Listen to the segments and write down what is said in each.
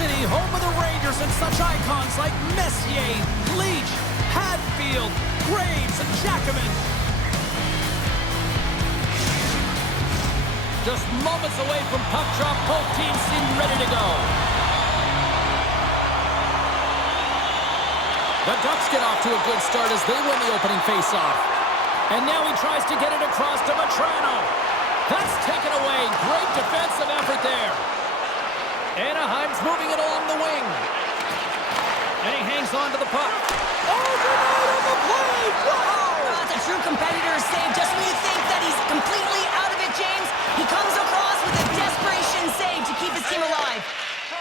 City, home of the Rangers, and such icons like Messier, Leach, Hadfield, Graves, and Jackman. Just moments away from puck drop, both teams seem ready to go. The Ducks get off to a good start as they win the opening faceoff. And now he tries to get it across to Vetrano. That's taken away. Great defensive effort there. Anaheim's moving it along the wing. And he hangs on to the puck. Overnight on the play! Wow! That's a true competitor's save. Just when you think that he's completely out of it, James, he comes across with a desperation save to keep his team alive.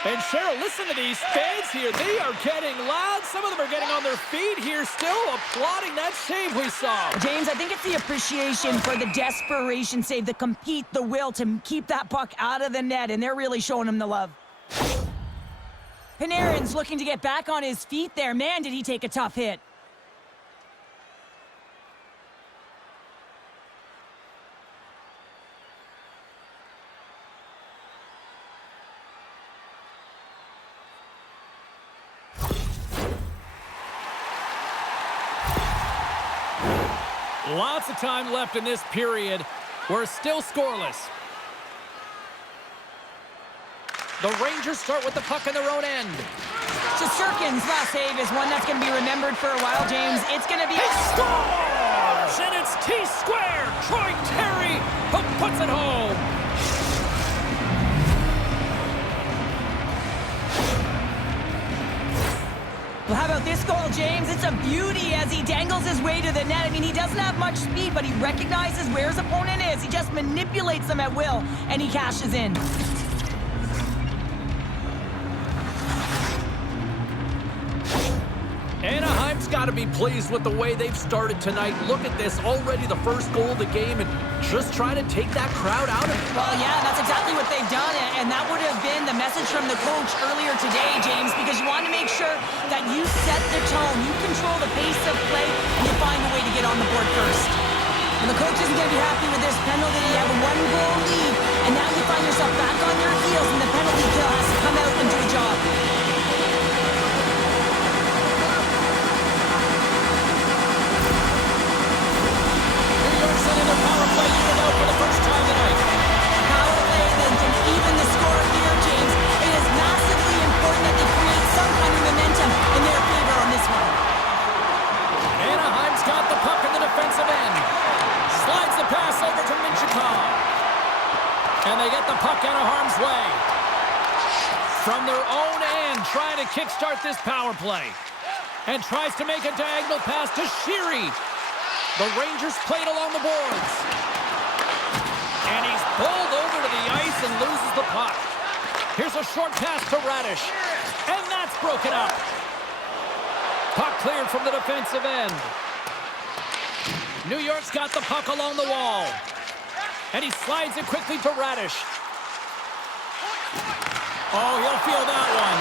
And Cheryl, listen to these fans here. They are getting loud. Some of them are getting on their feet here, still applauding that save we saw. James, I think it's the appreciation for the desperation save, the compete, the will to keep that puck out of the net, and they're really showing him the love. Panarin's looking to get back on his feet there. Man, did he take a tough hit. Lots of time left in this period. We're still scoreless. The Rangers start with the puck in their own end. Shesterkin's last save is one that's going to be remembered for a while, James. It's going to be... He scores! And it's T-squared! Troy Terry who puts it home. Well, how about this goal, James? It's a beauty as he dangles his way to the net. I mean, he doesn't have much speed, but he recognizes where his opponent is. He just manipulates them at will, and he cashes in. Anaheim's got to be pleased with the way they've started tonight. Look at this, already the first goal of the game, and just trying to take that crowd out of it. Well, yeah, that's exactly what they've done, and that would have been the message from the coach earlier today, James, because you want to make sure that you set the tone, you control the pace of play, and you find a way to get on the board first. And the coach isn't going to be happy with this penalty. You have a one-goal lead, and now you find yourself back on your heels, and the penalty kill has to come out and do a job. Sending the power play unit out for the first time tonight. Power play and even the score here, James. It is massively important that they create some kind of momentum in their favor on this one. Anaheim's got the puck in the defensive end. Slides the pass over to Minchikov. And they get the puck out of harm's way. From their own end, trying to kickstart this power play. And tries to make a diagonal pass to Sheary. The Rangers played along the boards. And he's bowled over to the ice and loses the puck. Here's a short pass to Radish. And that's broken up. Puck cleared from the defensive end. New York's got the puck along the wall. And he slides it quickly to Radish. Oh, he'll feel that one.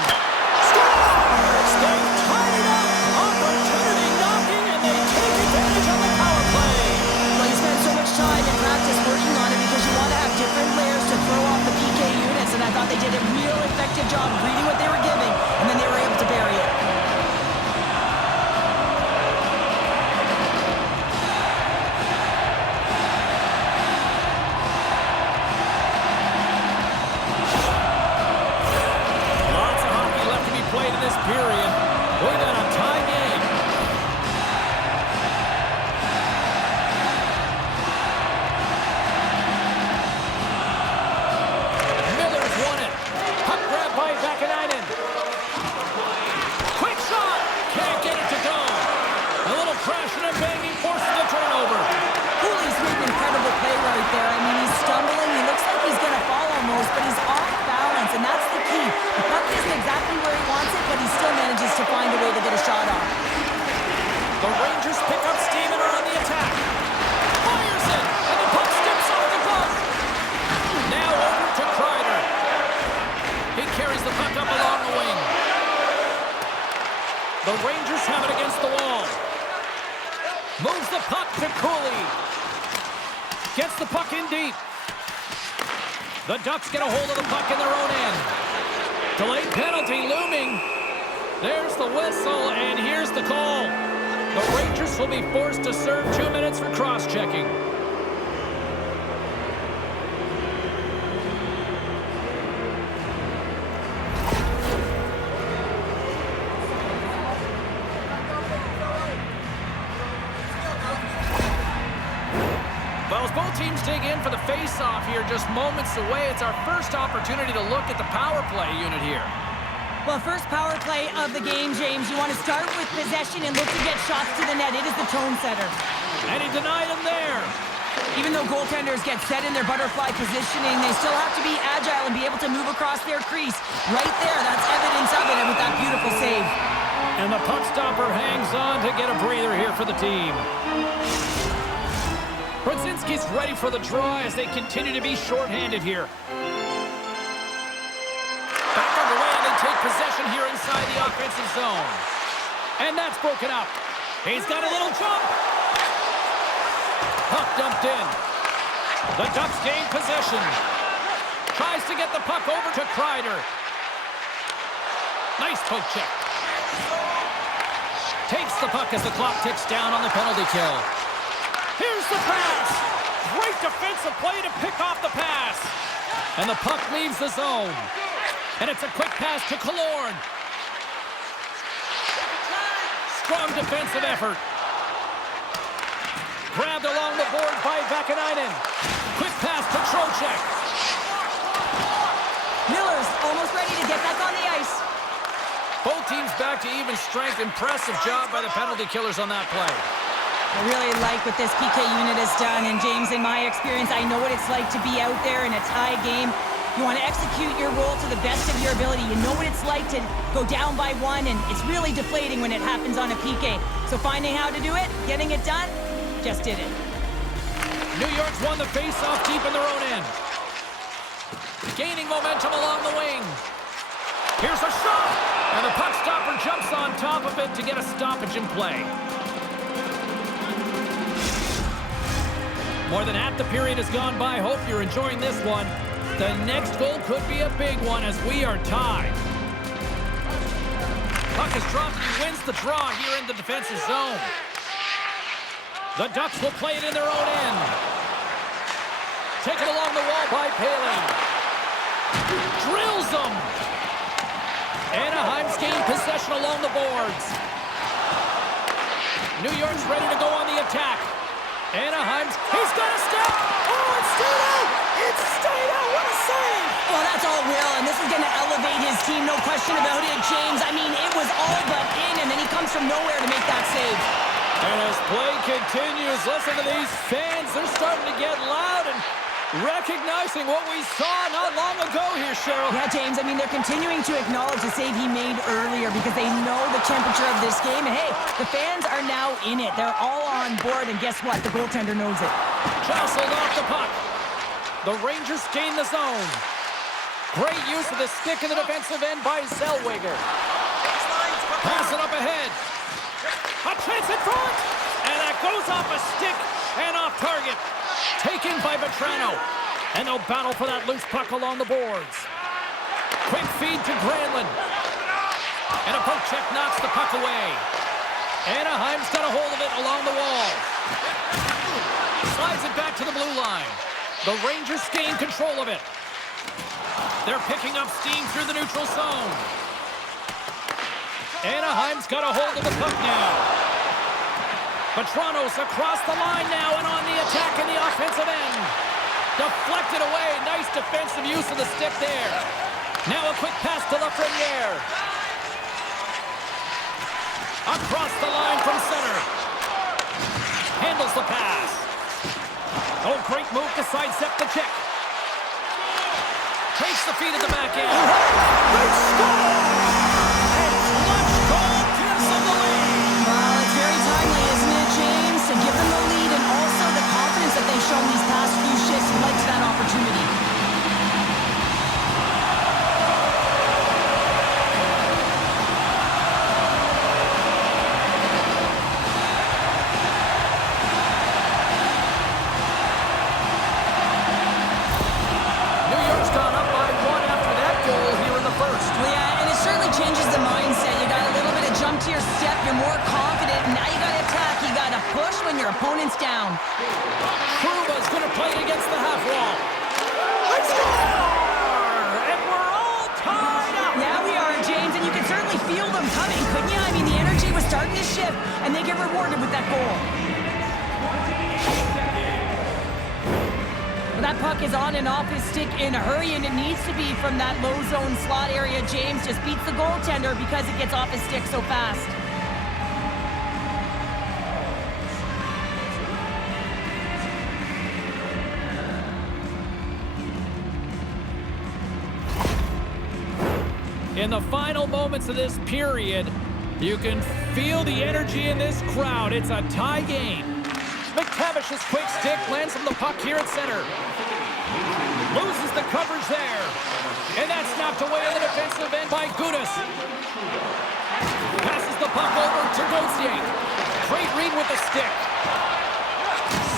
Scores! They've tied it up. Opportunity knocking, and they take advantage of the power play. Well, you spend so much time in practice working on it because you want to have different layers to throw off the PK units, and I thought they did a real effective job of reading what they were giving, and then they were able to bury it. Lots of hockey left to be played in this period. We've got a tie game. Miller's won it. Puck grab by Vakanainen. Quick shot. Can't get it to go. A little crashing and banging forces the turnover. Cooley's made an incredible play right there. I mean, he's stumbling. He looks like he's going to fall almost, but he's off balance, and that's the key. The puck isn't exactly where he wants it, but he still manages to find a way to get a shot off. The Rangers pick up steam and are on the attack. Fires it, and the puck skips off the glove. Now over to Kreider. He carries the puck up along the wing. The Rangers have it against the wall. Moves the puck to Cooley. Gets the puck in deep. The Ducks get a hold of the puck in their own end. Delayed penalty looming. There's the whistle, and here's the call. The Rangers will be forced to serve 2 minutes for cross-checking. Well, as both teams dig in for the face-off here, just moments away, it's our first opportunity to look at the power play unit here. Well, first power play of the game, James. You want to start with possession and look to get shots to the net. It is the tone setter. And he denied him there. Even though goaltenders get set in their butterfly positioning, they still have to be agile and be able to move across their crease. Right there, that's evidence of it, and with that beautiful save. And the puck stopper hangs on to get a breather here for the team. Brzezinski's ready for the draw as they continue to be shorthanded here. Back underway, and they take possession here inside the offensive zone. And that's broken up. He's got a little jump. Puck dumped in. The Ducks gain possession. Tries to get the puck over to Kreider. Nice poke check. Takes the puck as the clock ticks down on the penalty kill. Here's the pass. Great defensive play to pick off the pass. And the puck leaves the zone. And it's a quick pass to Killorn. Strong defensive effort. Grabbed along the board by Vakanainen. Quick pass to Trocheck. Miller's almost ready to get back on the ice. Both teams back to even strength. Impressive job by the penalty killers on that play. I really like what this PK unit has done. And, James, in my experience, I know what it's like to be out there in a tie game. You want to execute your role to the best of your ability. You know what it's like to go down by one, and it's really deflating when it happens on a PK. So finding how to do it, getting it done, just did it. New York's won the face-off deep in their own end. Gaining momentum along the wing. Here's a shot, and the puck stopper jumps on top of it to get a stoppage in play. More than half the period has gone by. Hope you're enjoying this one. The next goal could be a big one as we are tied. Puck is dropped and he wins the draw here in the defensive zone. The Ducks will play it in their own end. Taken along the wall by Poehling. Drills them. Anaheim's gained possession along the boards. New York's ready to go on the attack. Anaheim's, he's got a step. Oh, it's stayed out. It's stayed out. What a save. Well, that's all Will, and this is going to elevate his team, no question about it, James. I mean, it was all but in, and then he comes from nowhere to make that save. And as play continues, listen to these fans. They're starting to get loud and recognizing what we saw not long ago here, Cheryl. Yeah, James, I mean, they're continuing to acknowledge the save he made earlier because they know the temperature of this game. And, hey, the fans are now in it. They're all on board, and guess what? The goaltender knows it. Jostled off the puck. The Rangers gain the zone. Great use of the stick in the defensive end by Zellweger. Pass it up ahead. A chance in front. And that goes off a stick and off target. Taken by Vetrano. And they'll battle for that loose puck along the boards. Quick feed to Granlund. And a poke check knocks the puck away. Anaheim's got a hold of it along the wall. Slides it back to the blue line. The Rangers gain control of it. They're picking up steam through the neutral zone. Anaheim's got a hold of the puck now. Vetrano's across the line now and on the attack in the offensive end. Deflected away. Nice defensive use of the stick there. Now a quick pass to Lafreniere. Across the line from center. Handles the pass. Oh, great move to sidestep the check. Takes the feed at the back end. Great score! And clutch goal gives them the lead. Well, it's very timely, isn't it, James? To give them the lead and also the confidence that they've shown these past few shifts led to that opportunity. opponent's down. Truba's going to play it against the half wall. Let's score! And we're all tied up. Yeah, we are, James, and you can certainly feel them coming, couldn't you? I mean, the energy was starting to shift, and they get rewarded with that goal. Well, that puck is on and off his stick in a hurry, and it needs to be from that low zone slot area. James just beats the goaltender because it gets off his stick so fast. In the final moments of this period, you can feel the energy in this crowd. It's a tie game. McTavish's quick stick lands from the puck here at center. Loses the coverage there. And that's knocked away on the defensive end by Gudas. Passes the puck over to Gauthier. Great read with the stick.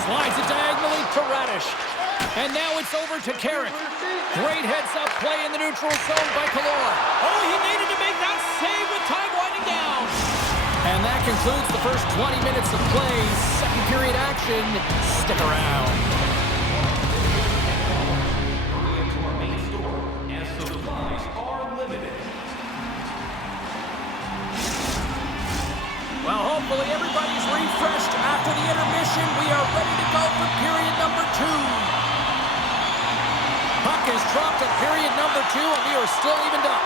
Slides it diagonally to Radish. And now it's over to Carrick. Great heads-up play in the neutral zone by Kalor. Oh, he needed to make that save with time winding down. And that concludes the first 20 minutes of play. Second period action. Stick around. Well, hopefully everybody's refreshed after the intermission. We are ready to go for period number 2. Puck is dropped at period number 2, and we are still evened up.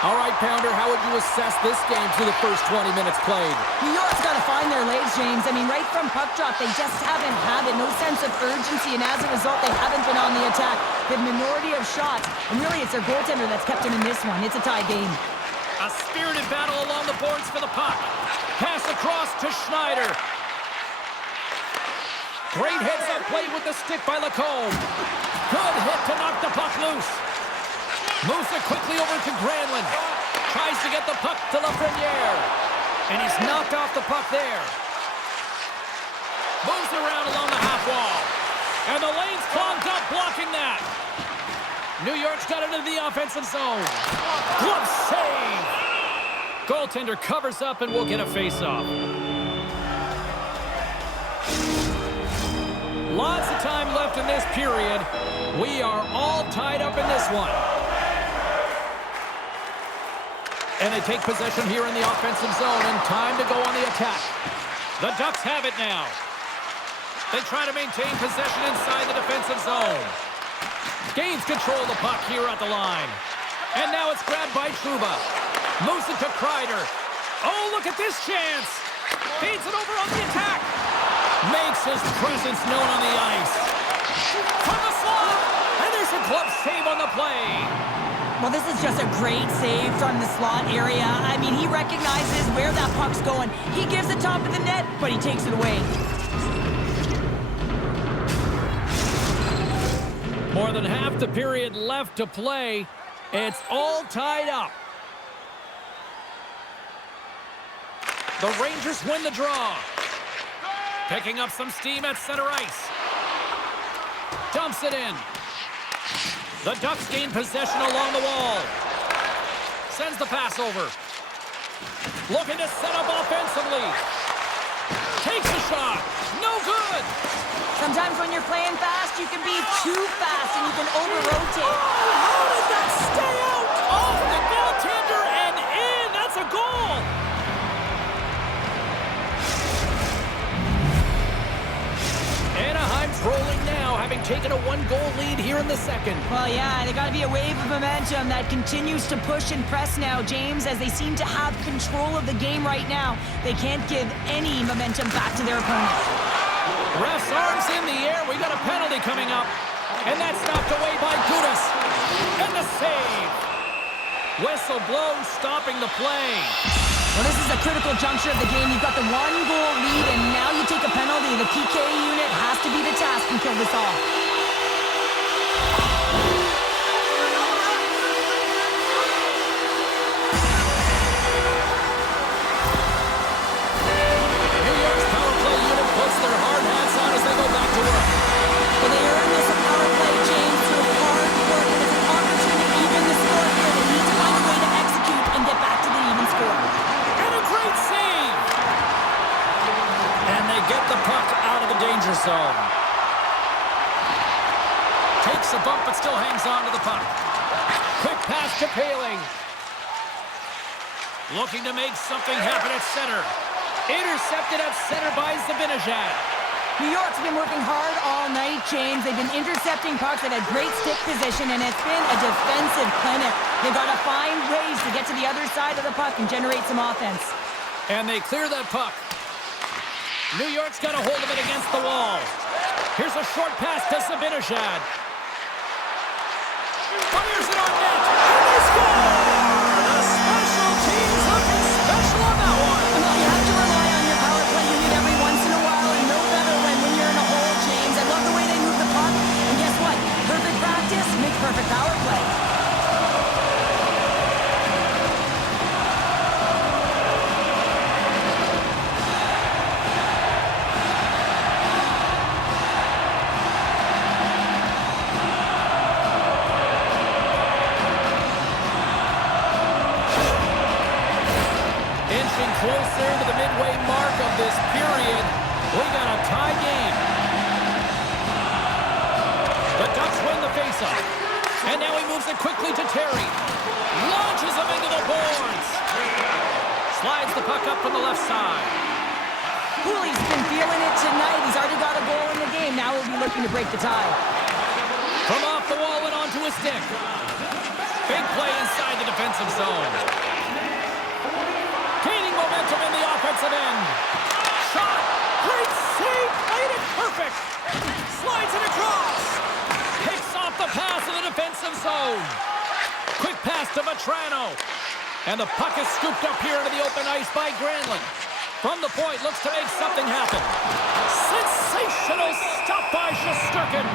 All right, Pounder, how would you assess this game through the first 20 minutes played? New York's got to find their legs, James. I mean, right from puck drop, they just haven't had it. No sense of urgency, and as a result, they haven't been on the attack. The minority of shots, and really it's their goaltender that's kept them in this one. It's a tie game. A spirited battle along the boards for the puck. Pass across to Schneider. Great heads-up play with the stick by Lacombe. Good hit to knock the puck loose. Moves it quickly over to Granlund. Tries to get the puck to Lafreniere. And he's knocked off the puck there. Moves around along the half wall. And the lane's clogged up, blocking that. New York's got it into the offensive zone. Glove save. Goaltender covers up and will get a face-off. Lots of time left in this period. We are all tied up in this one. And they take possession here in the offensive zone, and time to go on the attack. The Ducks have it now. They try to maintain possession inside the defensive zone. Gains control of the puck here at the line. And now it's grabbed by Trouba. Moves it to Kreider. Oh, look at this chance. Feeds it over on the attack. Makes his presence known on the ice. From the slot. And there's a glove save on the play. Well, this is just a great save from the slot area. I mean, he recognizes where that puck's going. He gives the top of the net, but he takes it away. More than half the period left to play. It's all tied up. The Rangers win the draw. Picking up some steam at center ice. Dumps it in. The Ducks gain possession along the wall. Sends the pass over. Looking to set up offensively. Takes a shot. No good. Sometimes when you're playing fast, you can be too fast and you can over-rotate. Oh, how did that stay out? Off the goaltender and in. That's a goal. Anaheim's rolling now, having taken a 1-goal lead here in the second. Well, yeah, they got to be a wave of momentum that continues to push and press now, James, as they seem to have control of the game right now. They can't give any momentum back to their opponent. Ref's arms in the air. We got a penalty coming up. And that's knocked away by Gudas. And the save. Whistle blown, stopping the play. Well, this is a critical juncture of the game. You've got the 1-goal lead, and now you take a penalty. The PK unit has to be the task and kill this off. New York's power play unit puts their hard hats on as they go back to work. Well, they earned this power play, James, through hard work, and it's an opportunity to even the score here. They need to find a way to execute and get back to the even score. And a great save. And they get the puck out of the danger zone. Takes a bump but still hangs on to the puck. Quick pass to Paling. Looking to make something happen at center. Intercepted at center by Zibanejad. New York's been working hard all night, James. They've been intercepting pucks that had great stick position, and it's been a defensive clinic. They've got to find ways to get to the other side of the puck and generate some offense. And they clear that puck. New York's got a hold of it against the wall. Here's a short pass to Zibanejad. Fires it on net. And they score! The special teams looking special on that one. Well, you have to rely on your power play unit every once in a while, and no better when you're in a hole, James. I love the way they move the puck. And guess what? Perfect practice makes perfect power play. Closer to the midway mark of this period. We got a tie game. The Ducks win the faceoff. And now he moves it quickly to Terry. Launches him into the boards. Slides the puck up from the left side. Cooley's been feeling it tonight. He's already got a goal in the game. Now he'll be looking to break the tie. From off the wall and onto his stick. Big play inside the defensive zone. Gaining momentum in the offensive end. Shot. Great save. Played it perfect. Slides it across. Picks off the pass in the defensive zone. Quick pass to Vetrano. And the puck is scooped up here into the open ice by Granlund. From the point, looks to make something happen. Sensational stop by Shesterkin.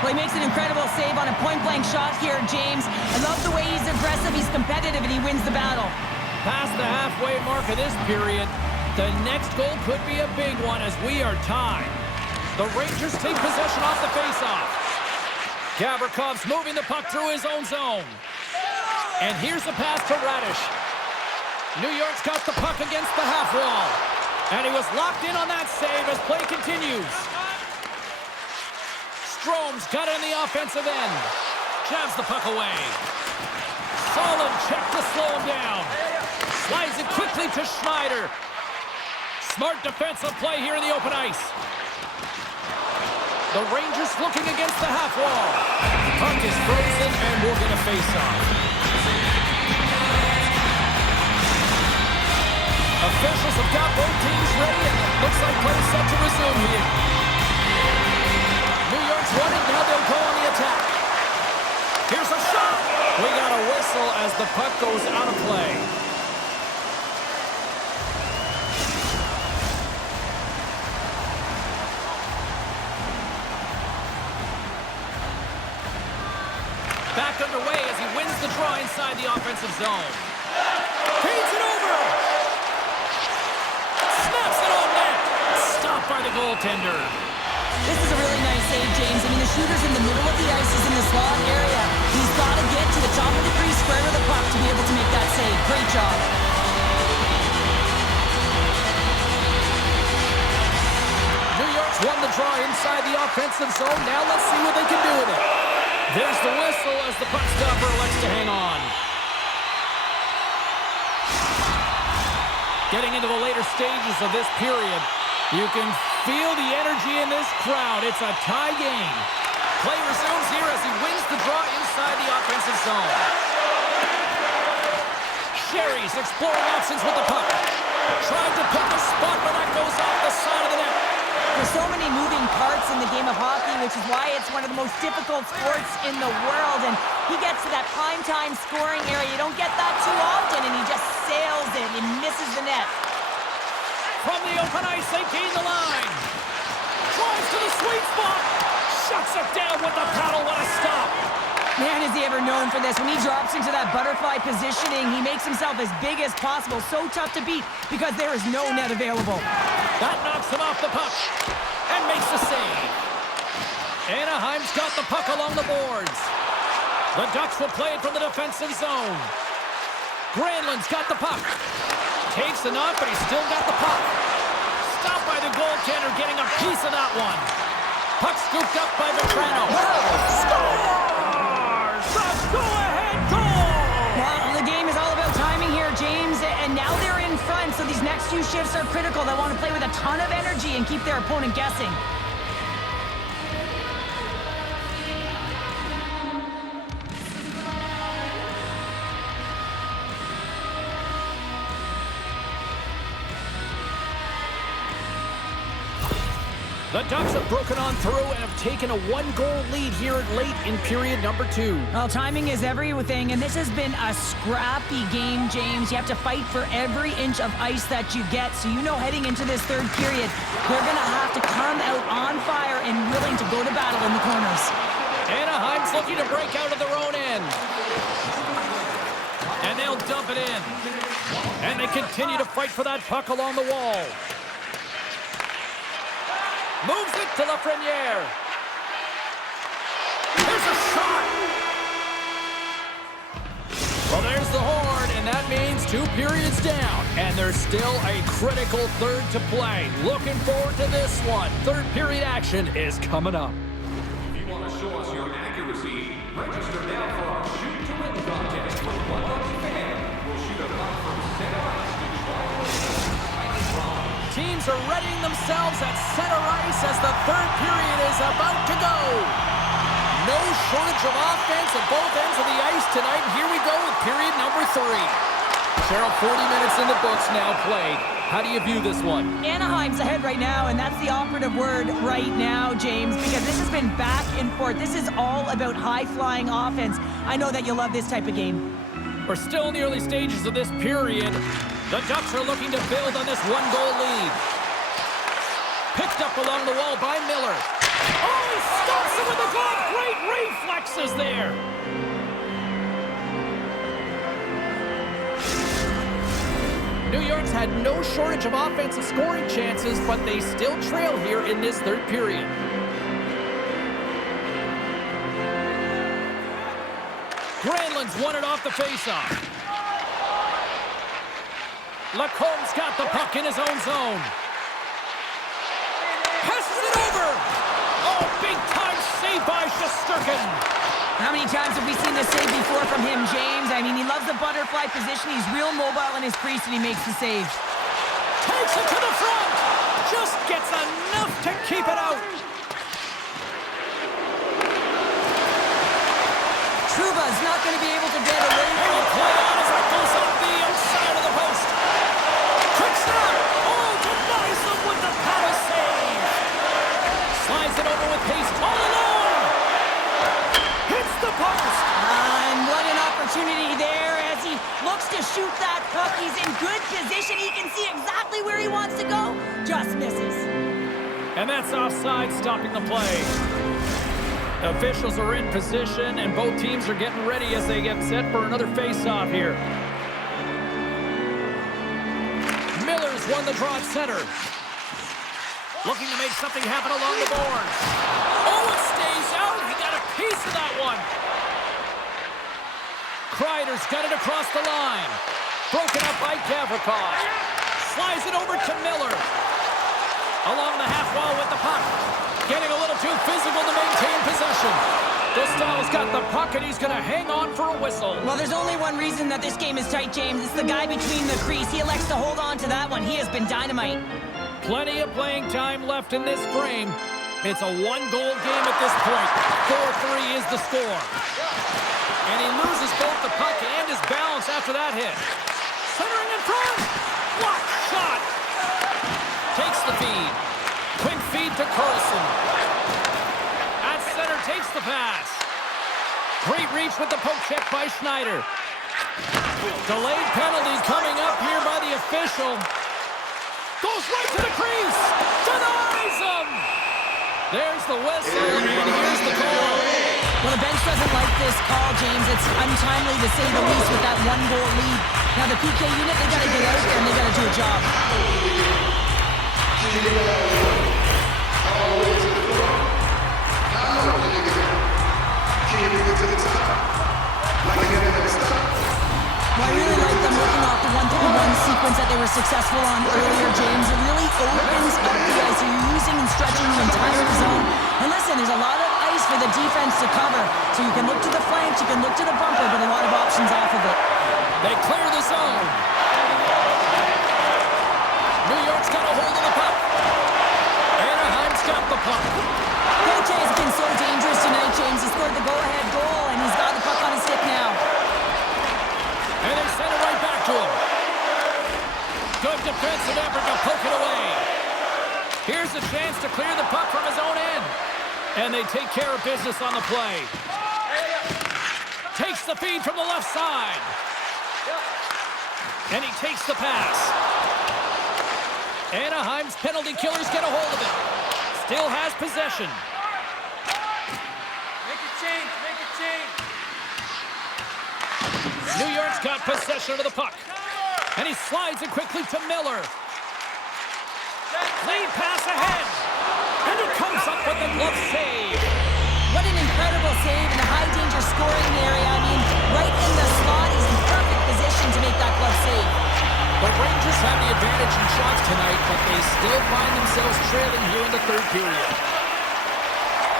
Well, he makes an incredible save on a point-blank shot here, James. I love the way he's aggressive, he's competitive, and he wins the battle. Past the halfway mark of this period, the next goal could be a big one as we are tied. The Rangers take possession off the faceoff. Gavrikoff's moving the puck through his own zone. And here's the pass to Radish. New York's got the puck against the half wall. And he was locked in on that save as play continues. Strome's got it in the offensive end. Jabs the puck away. Solid check to slow him down. Slides it quickly to Schneider. Smart defensive play here in the open ice. The Rangers looking against the half wall. Puck is frozen and we'll get a face-off. Officials have got both teams ready and it looks like play set to resume here. New York's running, now they'll go on the attack. Here's a shot. We got a whistle as the puck goes out of play. Back underway as he wins the draw inside the offensive zone. Feeds it over. Snaps it on net. Stopped by the goaltender. This is a really nice save, James. I mean, the shooter's in the middle of the ice. He's in the slot area. He's got to get to the top of the crease, square to the puck to be able to make that save. Great job. New York's won the draw inside the offensive zone. Now let's see what they can do with it. There's the whistle as the puck stopper elects to hang on. Getting into the later stages of this period, you can feel the energy in this crowd. It's a tie game. Play resumes here as he wins the draw inside the offensive zone. Sherry's exploring options with the puck. Tried to pick a spot, but that goes off the side of the net. There's so many moving parts in the game of hockey, which is why it's one of the most difficult sports in the world. And he gets to that prime-time scoring area. You don't get that too often, and he just sails it and misses the net. From the open ice, they gain the line. Drives to the sweet spot. Shuts it down with the paddle. What a stop. Man, is he ever known for this. When he drops into that butterfly positioning, he makes himself as big as possible. So tough to beat because there is no net available. That knocks him off the puck and makes the save. Anaheim's got the puck along the boards. The Ducks will play it from the defensive zone. Granlund's got the puck. Takes the knock, but he's still got the puck. Stopped by the goaltender. center getting a piece of that one. Puck scooped up by Vetrano. Scores! The go-ahead goal! Well, the game is all about timing here, James, and now they're in front, so these next few shifts are critical. They want to play with a ton of energy and keep their opponent guessing. The Ducks have broken on through and have taken a one-goal lead here late in period number 2. Well, timing is everything, and this has been a scrappy game, James. You have to fight for every inch of ice that you get, so you know heading into this third period, they're going to have to come out on fire and willing to go to battle in the corners. Anaheim's looking to break out of their own end. And they'll dump it in. And they continue to fight for that puck along the wall. Moves it to Lafreniere. There's a shot. Well, there's the horn, and that means 2 periods down. And there's still a critical third to play. Looking forward to this one. Third period action is coming up. If you want to show us your accuracy, register now for our Shoot to Win contest with one lucky fan. We'll shoot a puck from center ice to try to win. Teams are readying themselves at center ice as the third period is about to go. No shortage of offense at both ends of the ice tonight. Here we go with period number 3. Cheryl, 40 minutes in the books now played. How do you view this one? Anaheim's ahead right now, and that's the operative word right now, James, because this has been back and forth. This is all about high-flying offense. I know that you love this type of game. We're still in the early stages of this period. The Ducks are looking to build on this one-goal lead. Picked up along the wall by Miller. Oh, he stops it with a glove. Great reflexes there. New York's had no shortage of offensive scoring chances, but they still trail here in this third period. Granlund's won it off the faceoff. Lacombe's got the puck in his own zone. Passes it over. Oh, big-time save by Shesterkin. How many times have we seen this save before from him, James? I mean, he loves the butterfly position. He's real mobile in his crease, and he makes the save. Takes it to the front. Just gets enough to keep it out. Trouba's not going to be able to get away from He'll play on as it goes up the outside of the post. Quick stop. Oh, denies them with the power save. Slides it over with pace all alone. Hits the post. And what an opportunity there as he looks to shoot that puck. He's in good position. He can see exactly where he wants to go. Just misses. And that's offside, stopping the play. Officials are in position, and both teams are getting ready as they get set for another face-off here. Miller's won the draw at center. Looking to make something happen along the boards. Oh, it stays out. He got a piece of that one. Kreider's got it across the line. Broken up by Gavrikov. Slides it over to Miller. Along the half wall with the puck. Getting a little too physical to maintain possession. Dostal's got the puck, and he's going to hang on for a whistle. Well, there's only one reason that this game is tight, James. It's the guy between the crease. He elects to hold on to that one. He has been dynamite. Plenty of playing time left in this frame. It's a one-goal game at this point. 4-3 is the score. And he loses both the puck and his balance after that hit. Centering in front. What shot! Takes the feed. Quick feed to Carlson. At center, takes the pass. Great reach with the poke check by Schneider. Delayed penalty coming up here by the official. Goes right to the crease. Denies him. There's the whistle, and here's the call. Well, the bench doesn't like this call, James. It's untimely to say the least with that one-goal lead. Now, the PK unit, they got to get out there, and they got to do a job. Well, I really like them working off the 1-3-1 sequence that they were successful on earlier, James. It really opens up the ice. You use defense to cover. So you can look to the flanks, you can look to the bumper, but a lot of options off of it. They clear the zone. New York's got a hold of the puck. Anaheim's got the puck. Coach has been so dangerous tonight, James. He scored the go-ahead goal, and he's got the puck on his stick now. And they send it right back to him. Good defensive effort to poke it away. Here's a chance to clear the puck from his own end. And they take care of business on the play. Takes the feed from the left side. And he takes the pass. Anaheim's penalty killers get a hold of it. Still has possession. Make a change, make a change. New York's got possession of the puck. And he slides it quickly to Miller. Lead pass ahead. And he comes up with the glove save. What an incredible save in the high-danger scoring area. I mean, right in the slot. He's in perfect position to make that glove save. The Rangers have the advantage in shots tonight, but they still find themselves trailing here in the third period.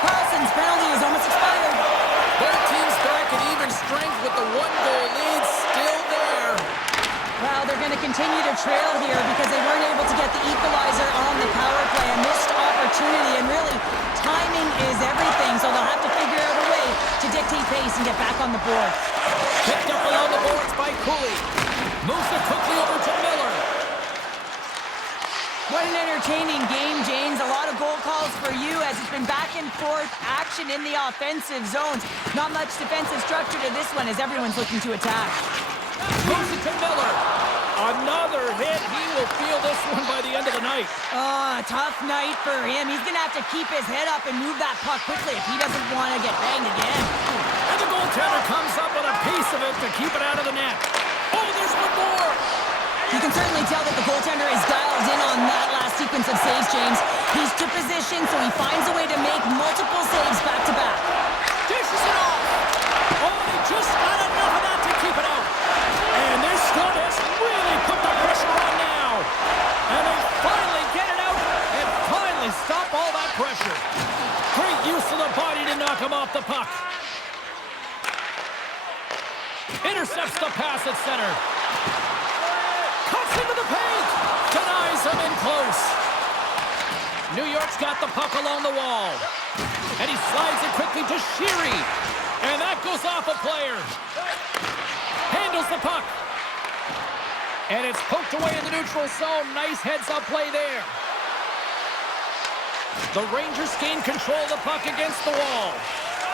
Carlson's penalty is almost expired. Both teams back at even strength with the one-goal lead still there. Well, they're going to continue to trail here because they weren't able to get the equalizer on the power play. A missed opportunity, and really, timing is everything, so they'll have to figure out a way to dictate pace and get back on the board. Picked up along the boards by Cooley. Moves it quickly over to Miller. What an entertaining game, James. A lot of goal calls for you as it's been back and forth action in the offensive zones. Not much defensive structure to this one as everyone's looking to attack. Moves it to Miller. Another hit. He will feel this one by the end of the night. Oh, tough night for him. He's going to have to keep his head up and move that puck quickly if he doesn't want to get banged again. And the goaltender comes up with a piece of it to keep it out of the net. Oh, there's one more. You can certainly tell that the goaltender is dialed in on that last sequence of saves, James. He's to position, so he finds a way to make multiple saves back-to-back. Dishes it off. Oh, they just got enough of that to keep it out. And this club has really put the pressure on now. And they finally get it out and finally stop all that pressure. Great use of the body to knock him off the puck. Intercepts the pass at center. Cuts into the paint. Denies him in close. New York's got the puck along the wall. And he slides it quickly to Sheary. And that goes off a player. Handles the puck. And it's poked away in the neutral zone. Nice heads-up play there. The Rangers gain control of the puck against the wall.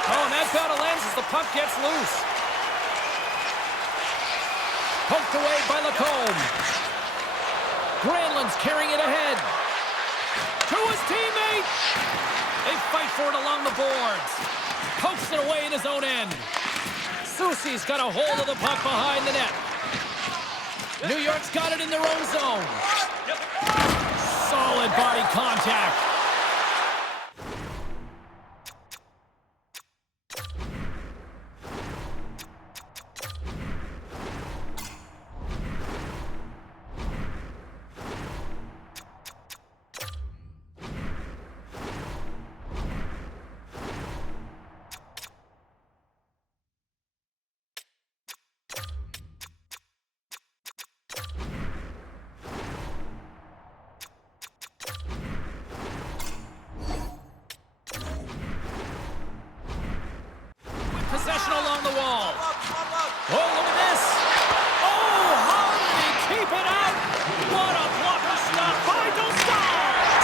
Oh, and that's out of lens as the puck gets loose. Poked away by Lacombe. Granlund's carrying it ahead. To his teammate. They fight for it along the boards. Pokes it away in his own end. Soucy's got a hold of the puck behind the net. New York's got it in their own zone. Solid body contact. Possession along the wall. Oh, look at this. Oh, how did he keep it out? What a blocker stop by Dostal.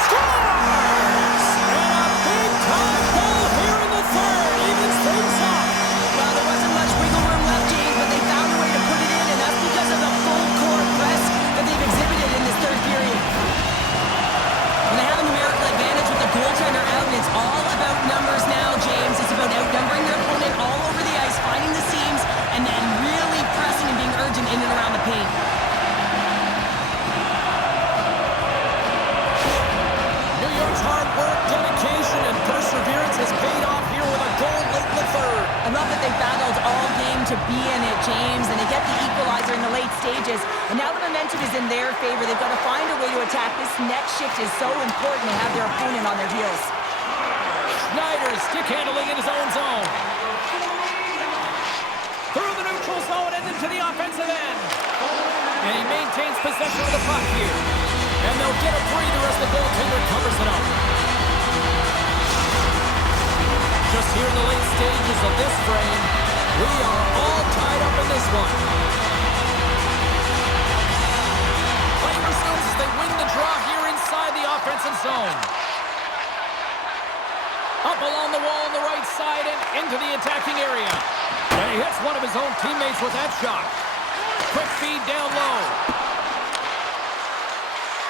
Scores! And a big-time goal here in the third. Evens things up. Well, there wasn't much wiggle room left, James, but they found a way to put it in, and that's because of the full-court press that they've exhibited in this third period. When they have a numerical advantage with the goaltender out, and it's all about numbers now, James. It's about outnumbering their opponent all over the ice, finding the seams, and then really pressing and being urgent in and around the paint. New York's hard work, dedication, and perseverance has paid off here with a goal late in the third. I love that they battled all game to be in it, James, and they get the equalizer in the late stages. And now the momentum is in their favor. They've got to find a way to attack. This next shift is so important to have their opponent on their heels. Schneider stick handling in his own zone. Through the neutral zone and into the offensive end. And he maintains possession of the puck here. And they'll get a breather as the goaltender covers it up. Just here in the late stages of this frame, we are all tied up in this one. Play resumes as they win the draw here inside the offensive zone. Up along the wall on the right side and into the attacking area. And he hits one of his own teammates with that shot. Quick feed down low.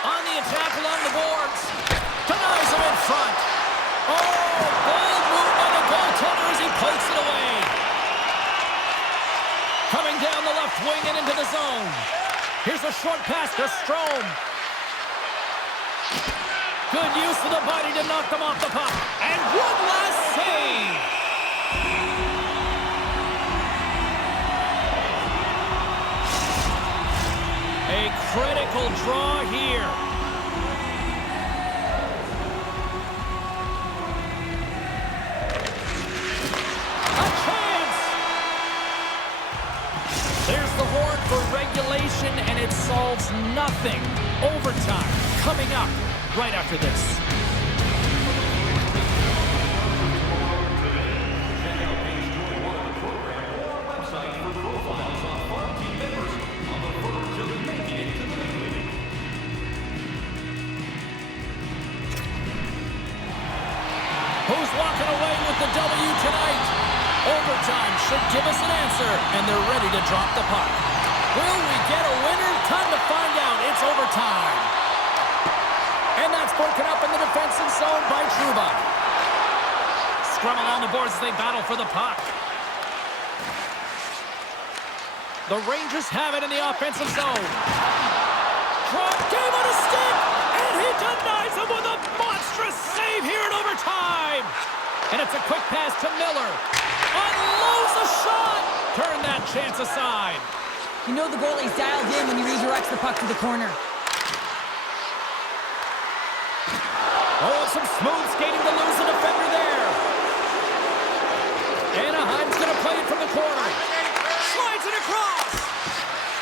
On the attack along the boards. Denies him in front. Oh, bold move by the goaltender as he pokes it away. Coming down the left wing and into the zone. Here's a short pass to Strome. Good use of the body to knock them off the puck. And one last save. A critical draw here. A chance! There's the horn for regulation, and it solves nothing. Overtime coming up right after this. Who's walking away with the W tonight? Overtime should give us an answer, and they're ready to drop the puck. Will we get a winner? Time to find out. It's overtime. And that's broken up in the defensive zone by Trouba. Scrum along the boards as they battle for the puck. The Rangers have it in the offensive zone. Drop, game on a stick, and he denies him with a monstrous save here in overtime. And it's a quick pass to Miller. Unloads a shot. Turn that chance aside. You know the goalie's dialed in when he redirects the puck to the corner. Oh, some smooth skating to lose a defender there. Anaheim's going to play it from the corner. Slides it across.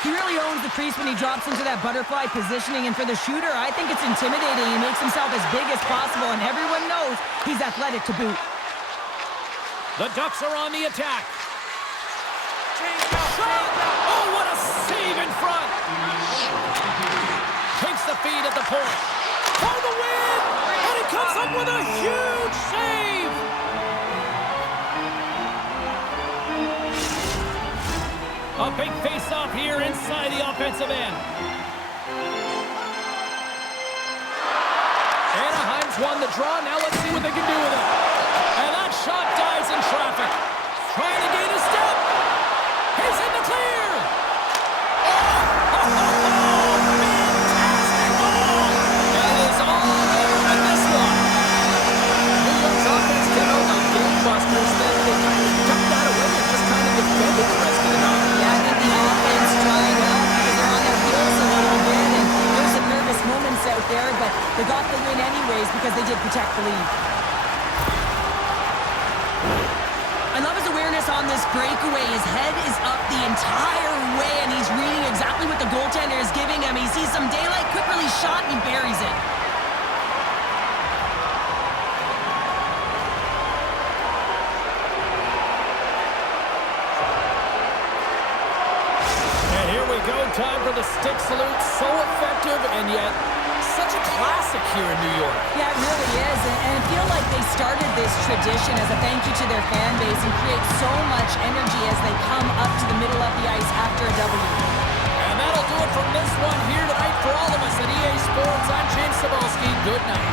He really owns the crease when he drops into that butterfly positioning, and for the shooter, I think it's intimidating. He makes himself as big as possible, and everyone knows he's athletic to boot. The Ducks are on the attack. Shot! Oh, what a save in front! Takes the feed at the point. For the win! And he comes up with a huge save! A big face-off here inside the offensive end. Anaheim's won the draw. Now let's see what they can do with it. And that shot dies in traffic. Trying to gain a step. He's in the clear. Oh, fantastic ball. And it is all over with this one. New York's offense came out like gangbusters. Then they kind of took that away and just kind of defended the rest of the night. Yeah, I think the offense dried up because they're on their heels a little bit, and there's some nervous moments out there, but they got the win anyways because they did protect the lead. I love his awareness on this breakaway. His head is up the entire way, and he's reading exactly what the goaltender is giving him. He sees some daylight, quick release shot, and he buries it. And here we go. Time for the stick salute. So effective, and yet such a classic here in New York. Yeah, it really is, and I feel like they started this tradition as a thank you to their fan base and create so much energy as they come up to the middle of the ice after a W. And that'll do it from this one here tonight for all of us at EA Sports. I'm James Cebulski. Good night.